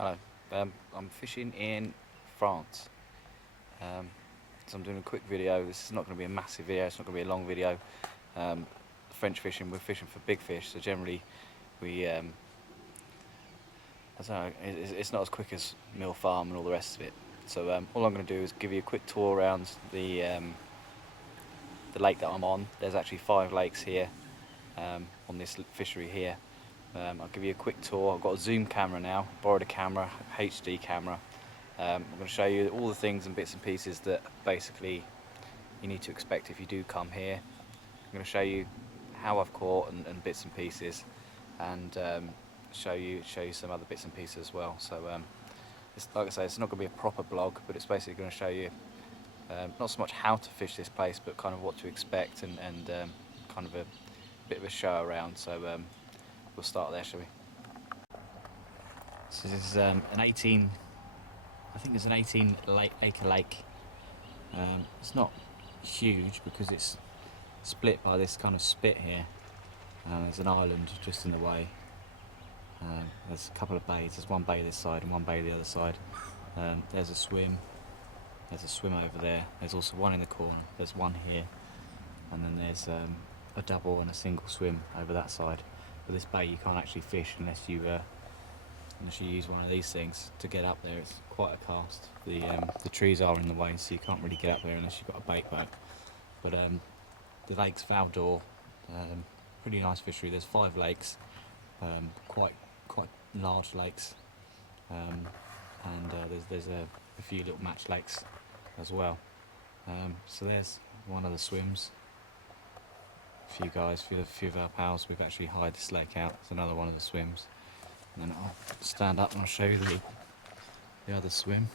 Hello, I'm fishing in France. So I'm doing a quick video. This is not going to be a massive video, it's not going to be a long video. French fishing, we're fishing for big fish, so generally we, I don't know, it's not as quick as Mill Farm and all the rest of it. So all I'm going to do is give you a quick tour around the lake that I'm on. There's actually 5 lakes here on this fishery here. I'll give you a quick tour. I've got a zoom camera now, borrowed a camera, HD camera. I'm going to show you all the things and bits and pieces that basically you need to expect if you do come here. I'm going to show you how I've caught and bits and pieces, and show you some other bits and pieces as well. So like I say, it's not going to be a proper blog, but it's basically going to show you not so much how to fish this place, but kind of what to expect and kind of a bit of a show around. So we'll start there, shall we? So this is an 18, I think it's an 18 acre lake. It's not huge because it's split by this kind of spit here. There's an island just in the way. There's a couple of bays. There's one bay this side and one bay the other side. There's a swim. There's a swim over there. There's also one in the corner. There's one here, and then there's a double and a single swim over that side. But this bay you can't actually fish unless you use one of these things to get up there. It's quite a cast. The trees are in the way, so you can't really get up there unless you've got a bait boat. But the lake's Val Dore, pretty nice fishery. There's 5 lakes, quite large lakes, and there's a few little match lakes as well. So there's one of the swims. A few of our pals, we've actually hired this lake out. It's another one of the swims. And then I'll stand up and I'll show you the other swim.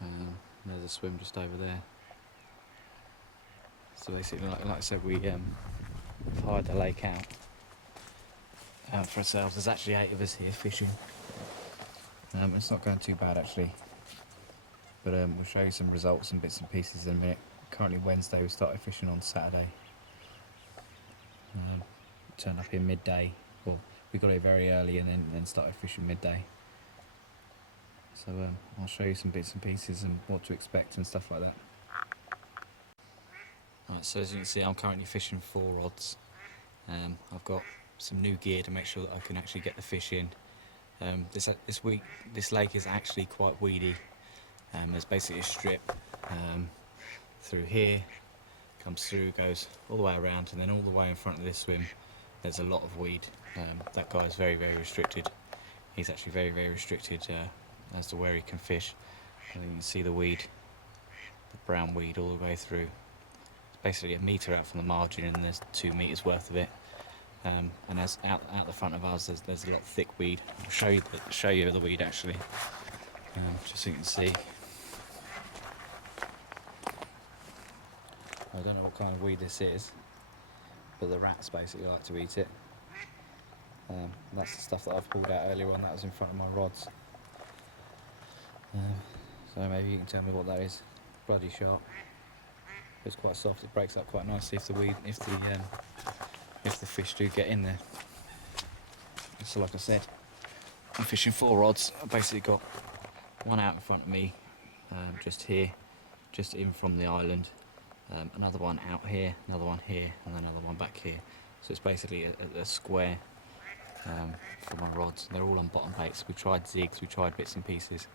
There's a swim just over there. So basically, like I said, we've hired the lake out for ourselves. There's actually 8 of us here fishing. It's not going too bad actually, but we'll show you some results and bits and pieces in a minute. Currently Wednesday, we started fishing on Saturday. Turned up here midday. Well, we got here very early and then started fishing midday. So I'll show you some bits and pieces and what to expect and stuff like that. Right, so as you can see, I'm currently fishing 4 rods. I've got some new gear to make sure that I can actually get the fish in. This week, this lake is actually quite weedy. There's basically a strip through here, comes through, goes all the way around, and then all the way in front of this swim there's a lot of weed. That guy is very restricted. He's actually very restricted as to where he can fish. And you can see the weed, the brown weed all the way through. It's basically a metre out from the margin and there's 2 metres worth of it. And as out the front of us there's a lot of thick weed. I'll show you the weed actually, just so you can see. I don't know what kind of weed this is, but the rats basically like to eat it. That's the stuff that I've pulled out earlier on, that was in front of my rods. So maybe you can tell me what that is. Bloody sharp. It's quite soft, it breaks up quite nicely if the fish do get in there. So like I said, I'm fishing 4 rods. I've basically got one out in front of me, just here, just in from the island. Another one out here, another one here, and another one back here. So it's basically a square for my rods. They're all on bottom baits. We tried zigs, we tried bits and pieces.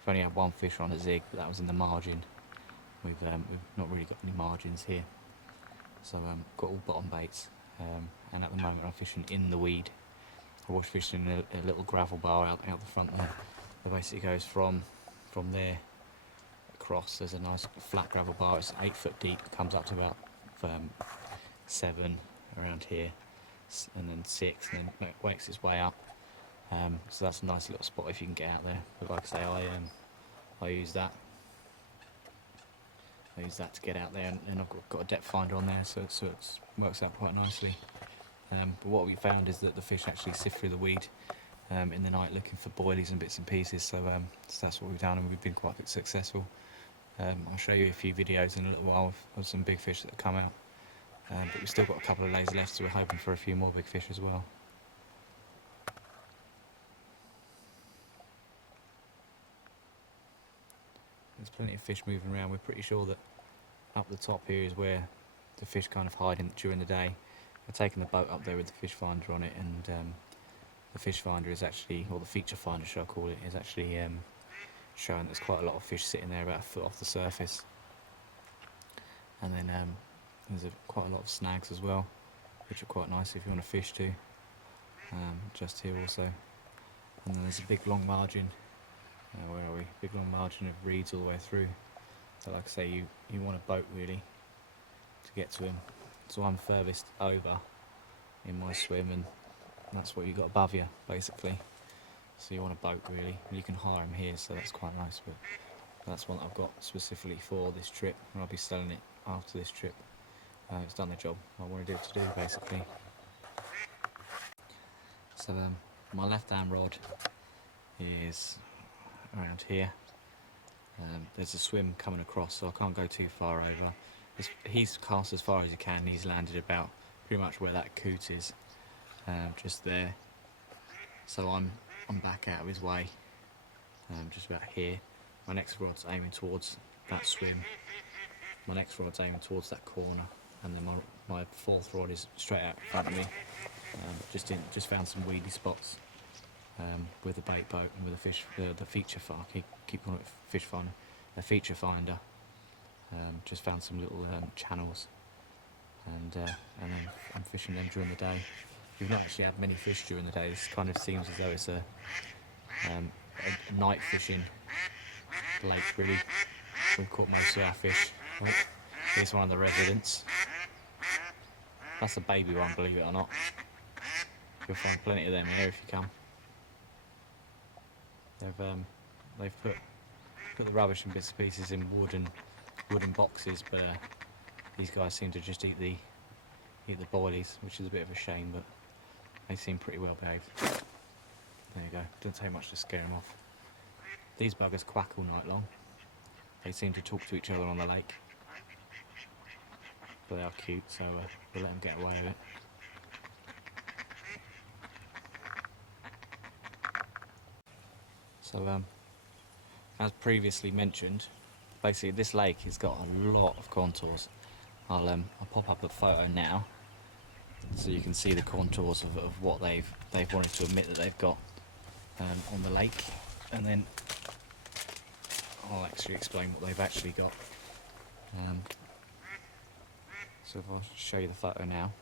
We've only had 1 fish on a zig, but that was in the margin. We've not really got any margins here. So got all bottom baits, and at the moment I'm fishing in the weed. I was fishing a little gravel bar out the front there. It basically goes from there across. There's a nice flat gravel bar. It's 8 foot deep. It comes up to about 7 around here, and then 6, and then it wakes its way up. So that's a nice little spot if you can get out there. But like I say, I use that. I use that to get out there, and I've got a depth finder on there, so it works out quite nicely. But what we found is that the fish actually sift through the weed in the night looking for boilies and bits and pieces. So that's what we've done, and we've been quite successful. I'll show you a few videos in a little while of some big fish that have come out. But we've still got a couple of days left, so we're hoping for a few more big fish as well. there's plenty of fish moving around. We're pretty sure that up the top here is where the fish kind of hide during the day. We're taking the boat up there with the fish finder on it, and the fish finder is actually, or the feature finder should I call it, is actually showing there's quite a lot of fish sitting there about a foot off the surface. And then there's quite a lot of snags as well, which are quite nice if you want to fish too. Just here also. And then there's a big long margin, where are we? Big long margin of reeds all the way through. So like I say, you want a boat really to get to them. So I'm furthest over in my swim, and that's what you got above you basically. So you want a boat really. You can hire them here, so that's quite nice, but that's one that I've got specifically for this trip, and I'll be selling it after this trip. It's done the job I wanted it to do basically. So my left hand rod is around here. There's a swim coming across, so I can't go too far over. He's cast as far as he can. He's landed about pretty much where that coot is, just there. So I'm back out of his way, just about here. My next rod's aiming towards that swim. My next rod's aiming towards that corner, and then my fourth rod is straight out in front of me. Just found some weedy spots with the bait boat and with the feature finder. Keep calling it fish finder. A feature finder. Just found some little channels, and then I'm fishing them during the day. We've not actually had many fish during the day. This kind of seems as though it's a night fishing lake really. We've caught most of our fish. Oh, here's one of the residents. That's a baby one, believe it or not. You'll find plenty of them here if you come. They've put the rubbish and bits and pieces in wooden boxes, but these guys seem to just eat the boilies, which is a bit of a shame, but they seem pretty well behaved. There you go. Doesn't take much to scare them off. These buggers quack all night long. They seem to talk to each other on the lake, but they are cute, so we'll let them get away with it. So as previously mentioned, basically this lake has got a lot of contours. I'll pop up a photo now so you can see the contours of what they've wanted to admit that they've got on the lake, and then I'll actually explain what they've actually got. So if I'll show you the photo now.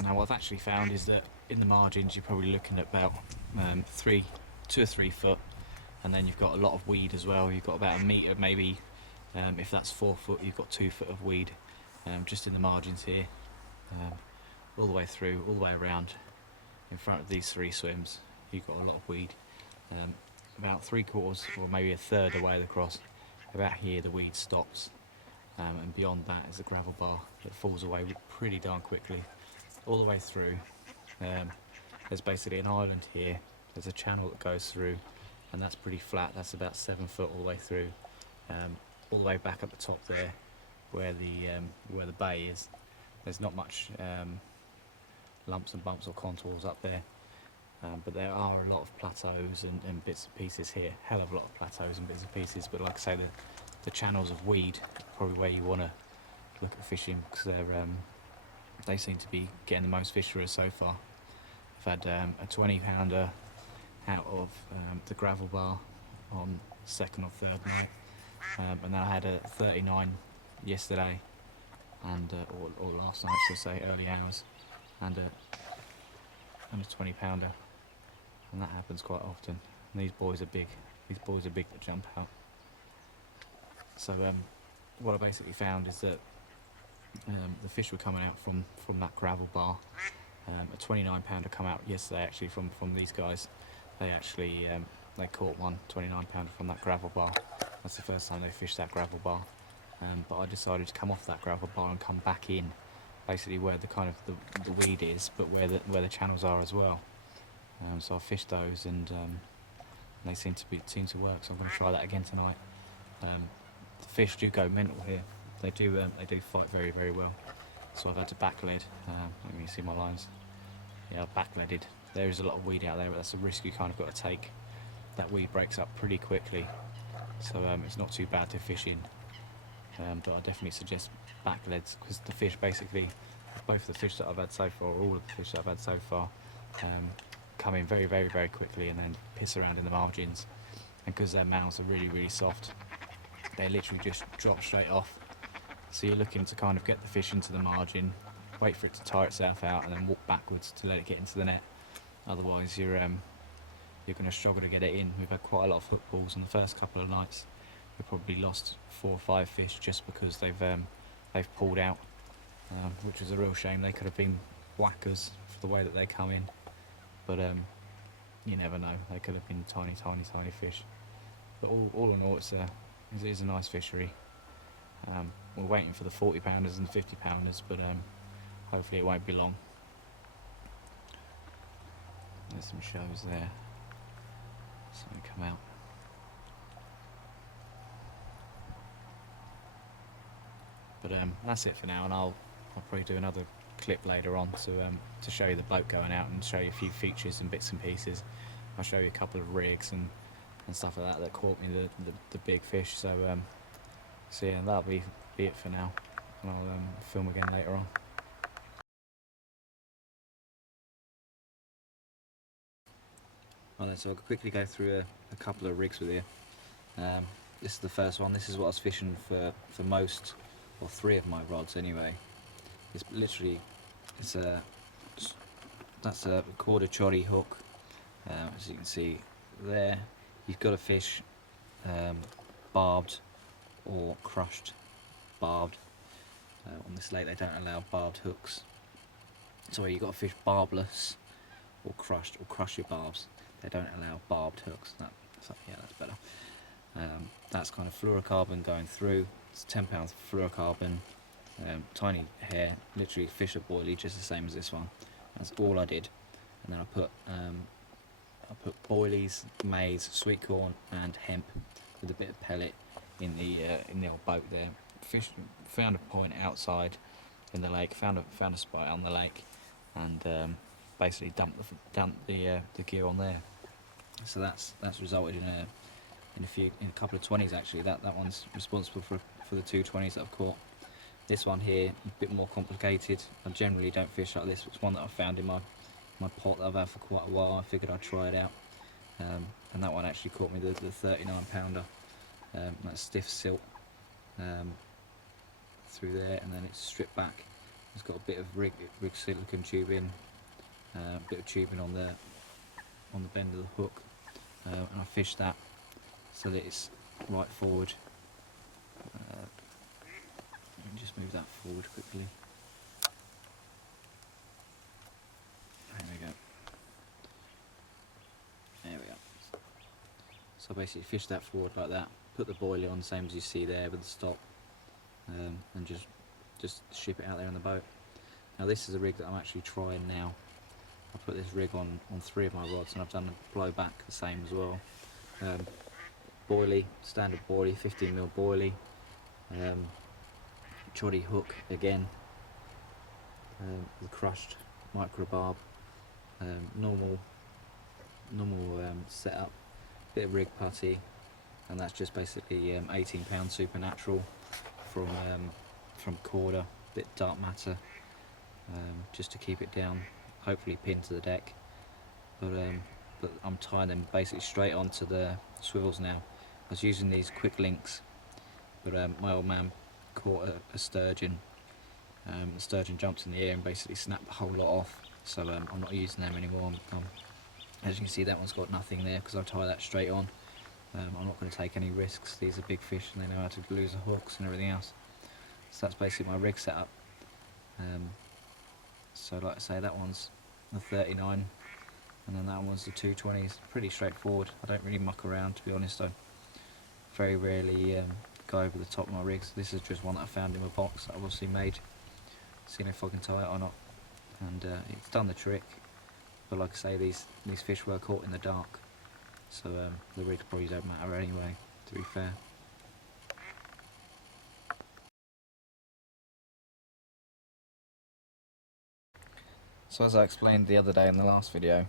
Now what I've actually found is that in the margins you're probably looking at about 2 or 3 foot, and then you've got a lot of weed as well. You've got about a metre maybe, if that's 4 foot you've got 2 foot of weed just in the margins here, all the way through, all the way around in front of these 3 swims. You've got a lot of weed. About 3/4 or maybe a third away across, about here the weed stops, and beyond that is the gravel bar that falls away pretty darn quickly. All the way through, there's basically an island here. There's a channel that goes through, and that's pretty flat. That's about 7 foot all the way through, all the way back at the top there, where the bay is. There's not much lumps and bumps or contours up there, but there are a lot of plateaus and bits and pieces here. Hell of a lot of plateaus and bits and pieces. But like I say, the channels of weed are probably where you want to look at fishing, because they seem to be getting the most fish for us so far. I've had a 20-pounder out of the gravel bar on 2nd or 3rd night, and then I had a 39 yesterday, and or last night, should I say, early hours, and a 20-pounder, and that happens quite often. And these boys are big. These boys are big that jump out. So what I basically found is that the fish were coming out from that gravel bar. A 29-pounder come out yesterday actually from these guys. They actually they caught one 29-pounder from that gravel bar. That's the first time they fished that gravel bar. But I decided to come off that gravel bar and come back in, basically where the kind of the weed is, but where the channels are as well. So I fished those, and they seem to work. So I'm going to try that again tonight. The fish do go mental here. They do fight very, very well. So I've had to back lead. Let me see my lines. Yeah, I've back leaded there is a lot of weed out there, but that's a risk you kind of got to take. That weed breaks up pretty quickly, so it's not too bad to fish in. But I definitely suggest back leads, because the fish basically, both the fish that I've had so far, all of the fish that I've had so far, come in very, very, very quickly and then piss around in the margins. And because their mouths are really, really soft, they literally just drop straight off. So you're looking to kind of get the fish into the margin, wait for it to tire itself out, and then walk backwards to let it get into the net. Otherwise, you're going to struggle to get it in. We've had quite a lot of hook pulls on the first couple of nights. We've probably lost 4 or 5 fish just because they've pulled out, which was a real shame. They could have been whackers for the way that they come in, but you never know. They could have been tiny, tiny, tiny fish. But all in all, it is a nice fishery. We're waiting for the 40 pounders and the 50 pounders, but hopefully it won't be long. There's some shows there. Something come out. But that's it for now, and I'll probably do another clip later on to show you the boat going out and show you a few features and bits and pieces. I'll show you a couple of rigs and stuff like that caught me the big fish. So yeah, that'll be it for now, and I'll film again later on. Right then, so I'll quickly go through a couple of rigs with you. This is the first one. This is what I was fishing for most, or 3 of my rods anyway. It's literally, that's a quarter choddy hook. As you can see there, you've got to fish barbed or crushed barbed. On this lake they don't allow barbed hooks, so you've got to fish barbless or crushed, or crush your barbs. They don't allow barbed hooks. Yeah, that's better. That's kind of fluorocarbon going through. It's 10 pounds fluorocarbon, tiny hair, literally fish a boilie, just the same as this one. That's all I did. And then I put boilies, maize, sweet corn, and hemp with a bit of pellet in the old boat there. Found a point outside in the lake, found a spot on the lake, and basically dumped the gear on there. So that's resulted in a couple of 20s actually. That one's responsible for the 2 20s that I've caught. This one here, a bit more complicated. I generally don't fish like this. It's one that I found in my pot that I've had for quite a while. I figured I'd try it out, and that one actually caught me the 39 pounder. That's stiff silt through there, and then it's stripped back. It's got a bit of rig silicone tubing, a bit of tubing on the bend of the hook, and I fished that so that it's right forward. Let me just move that forward quickly. There we go. There we go. So basically fish that forward like that, put the boilie on, same as you see there with the stop, and just ship it out there on the boat. Now this is a rig that I'm actually trying now. I put this rig on 3 of my rods, and I've done a blowback the same as well. Boilie, standard boilie, 15mm boilie, choddy hook again, the crushed micro barb, normal setup, bit of rig putty, and that's just basically 18 pound supernatural from Corda, bit dark matter, just to keep it down, hopefully pinned to the deck. But I'm tying them basically straight onto the swivels now. I was using these quick links, but my old man caught a sturgeon. The sturgeon jumped in the air and basically snapped the whole lot off, so I'm not using them anymore. As you can see, that one's got nothing there because I tie that straight on. I'm not going to take any risks. These are big fish and they know how to lose the hooks and everything else. So that's basically my rig setup. So like I say, that one's the 39, and then that one's the 220s. Pretty straightforward. I don't really muck around, to be honest. I very rarely go over the top of my rigs. This is just one that I found in my box that I've obviously made. Seeing if I can tie it or not, and it's done the trick. But like I say, these fish were caught in the dark, so the rigs probably don't matter anyway, to be fair. So as I explained the other day in the last video,